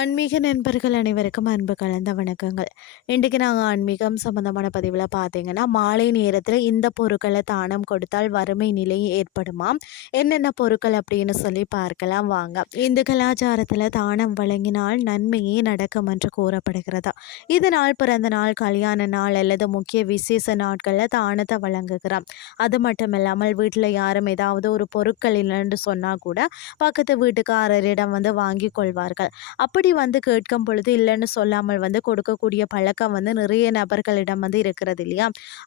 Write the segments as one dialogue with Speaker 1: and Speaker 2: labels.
Speaker 1: ஆன்மீக நண்பர்கள் அனைவருக்கும் அன்பு கலந்த வணக்கங்கள். இன்றைக்கு நாங்கள் ஆன்மீகம் சம்மந்தமான பதிவில் பார்த்தீங்கன்னா மாலை நேரத்தில் இந்த பொருட்களை தானம் கொடுத்தால் வறுமை நிலை ஏற்படுமா என்னென்ன பொருட்கள் அப்படின்னு சொல்லி பார்க்கலாம் வாங்க. இந்த கலாச்சாரத்தில் தானம் வழங்கினால் நன்மையே நடக்கும் என்று கூறப்படுகிறது? இதனால் பிறந்த நாள் கல்யாண நாள் அல்லது முக்கிய விசேஷ நாட்களில் தானத்தை வழங்குகிறோம். அது மட்டும் இல்லாமல் வீட்டில் யாரும் ஏதாவது ஒரு பொருட்கள் இல்லைன்னு சொன்னால் கூட பக்கத்து வீட்டுக்காரரிடம் வந்து வாங்கி கொள்வார்கள். அப்படி அப்படி வந்து கேட்கும் பொழுது இல்லைன்னு சொல்லாமல் வந்து கொடுக்கக்கூடிய பழக்கம் வந்து நிறைய நபர்களிடம் வந்து இருக்கிறது இல்லையா?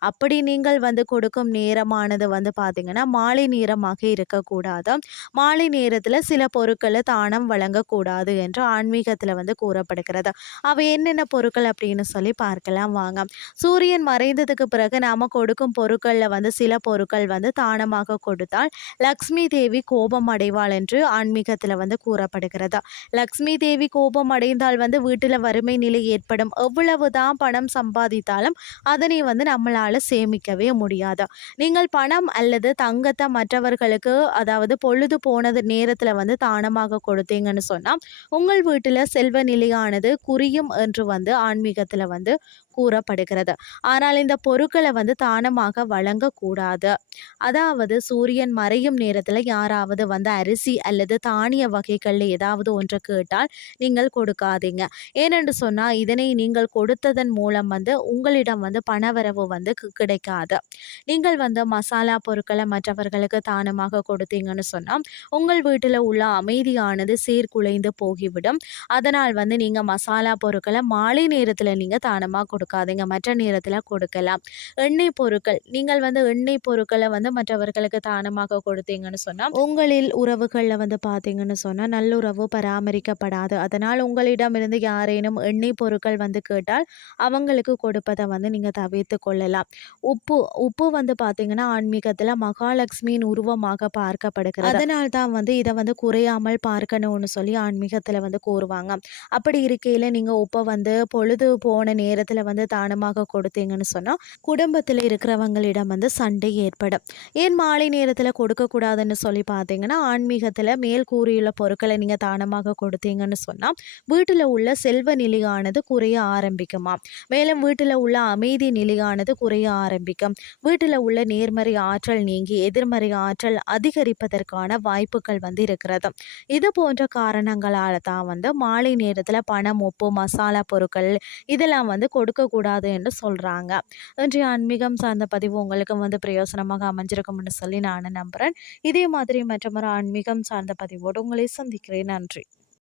Speaker 1: அப்படி நீங்கள் வந்து கொடுக்கும் நேரமானது வந்து பார்த்திங்கன்னா மாலை நேரமாக இருக்கக்கூடாது. மாலை நேரத்தில் சில பொருட்களை தானம் வழங்கக்கூடாது என்று ஆன்மீகத்தில் வந்து கூறப்படுகிறது. அவை என்னென்ன பொருட்கள் அப்படின்னு சொல்லி பார்க்கலாம் வாங்க. சூரியன் மறைந்ததுக்கு பிறகு நாம் கொடுக்கும் பொருட்களில் வந்து சில பொருட்கள் வந்து தானமாக கொடுத்தால் லக்ஷ்மி தேவி கோபம் அடைவாள் என்று ஆன்மீகத்தில் வந்து கூறப்படுகிறது. லக்ஷ்மி தேவி கோபம் அடைந்தால் வந்து வீட்டில் வறுமை நிலை ஏற்படும். எவ்வளவு தான் பணம் சம்பாதித்தாலும் அதனை வந்து நம்மளால் சேமிக்கவே முடியாது. நீங்கள் பணம் அல்லது தங்கத்தை மற்றவர்களுக்கு அதாவது பொழுது போனது நேரத்தில் வந்து தானமாக கொடுத்தீங்கன்னு சொன்னால் உங்கள் வீட்டில் செல்வ நிலையானது குறியும் என்று வந்து ஆன்மீகத்தில் வந்து கூறப்படுகிறது. ஆனால் இந்த பொருட்களை வந்து தானமாக வழங்கக்கூடாது. அதாவது சூரியன் மறையும் நேரத்தில் யாராவது வந்து அரிசி அல்லது தானிய வகைகளில் ஏதாவது ஒன்று கேட்டால் நீங்கள் கொடுக்காதீங்க. ஏனென்று சொன்னால் இதனை நீங்கள் கொடுத்ததன் மூலம் வந்து உங்களிடம் வந்து பணவரவு வந்து கிடைக்காது. நீங்கள் வந்து மசாலா பொருட்களை மற்றவர்களுக்கு தானமாக கொடுத்தீங்கன்னு சொன்னால் உங்கள் வீட்டில் உள்ள அமைதியானது சீர்குலைந்து போகிவிடும். அதனால் வந்து நீங்கள் மசாலா பொருட்களை மாலை நேரத்தில் நீங்கள் தானமாக கொடு கொடுக்காதீங்க. மற்ற நேரத்தில் கொடுக்கலாம். எண்ணெய் பொருட்கள். நீங்கள் வந்து எண்ணெய் பொருட்களை வந்து மற்றவர்களுக்கு தானமாக கொடுத்தீங்கன்னு சொன்னால் உங்களில் உறவுகளில் வந்து பார்த்தீங்கன்னு சொன்னால் நல்லுறவு பராமரிக்கப்படாது. அதனால் உங்களிடமிருந்து யாரேனும் எண்ணெய் பொருட்கள் வந்து கேட்டால் அவங்களுக்கு கொடுப்பதை வந்து நீங்கள் தவிர்த்து கொள்ளலாம். உப்பு உப்பு வந்து பார்த்தீங்கன்னா ஆன்மீகத்தில் மகாலட்சுமியின் உருவமாக பார்க்கப்படுகிறது. அதனால் தான் வந்து இதை வந்து குறையாமல் பார்க்கணும்னு சொல்லி ஆன்மீகத்தில் வந்து கூறுவாங்க. அப்படி இருக்கையில் நீங்கள் உப்பை வந்து பொழுது போன நேரத்தில் வந்து தானமாக கொடுத்தீங்கன்னு சொன்னால் குடும்பத்தில் இருக்கிறவங்களிடம் வந்து சண்டை ஏற்படும். ஏன் மாலை நேரத்தில் கொடுக்கக்கூடாதுன்னு சொல்லி பார்த்தீங்கன்னா ஆன்மீகத்தில் மேல் கூறியுள்ள பொருட்களை நீங்கள் தானமாக கொடுத்தீங்கன்னு சொன்னால் வீட்டில் உள்ள செல்வ நிலையானது குறைய ஆரம்பிக்குமா மேலும் வீட்டில் உள்ள அமைதி நிலையானது குறைய ஆரம்பிக்கும். வீட்டில் உள்ள நேர்மறை ஆற்றல் நீங்கி எதிர்மறை ஆற்றல் அதிகரிப்பதற்கான வாய்ப்புகள் வந்து இருக்கிறது. இது போன்ற காரணங்களால் தான் வந்து மாலை நேரத்தில் பணம் உப்பு மசாலா பொருட்கள் இதெல்லாம் வந்து கொடுக்க இருக்கக்கூடாது என்று சொல்கிறாங்க இன்றைய ஆன்மீகம் சார்ந்த பதிவு உங்களுக்கு வந்து பிரயோசனமாக அமைஞ்சிருக்கும்னு சொல்லி நான் நம்புகிறேன் இதே மாதிரி மற்றொரு ஆன்மீகம் சார்ந்த பதிவோடு உங்களை சந்திக்கிறேன். நன்றி.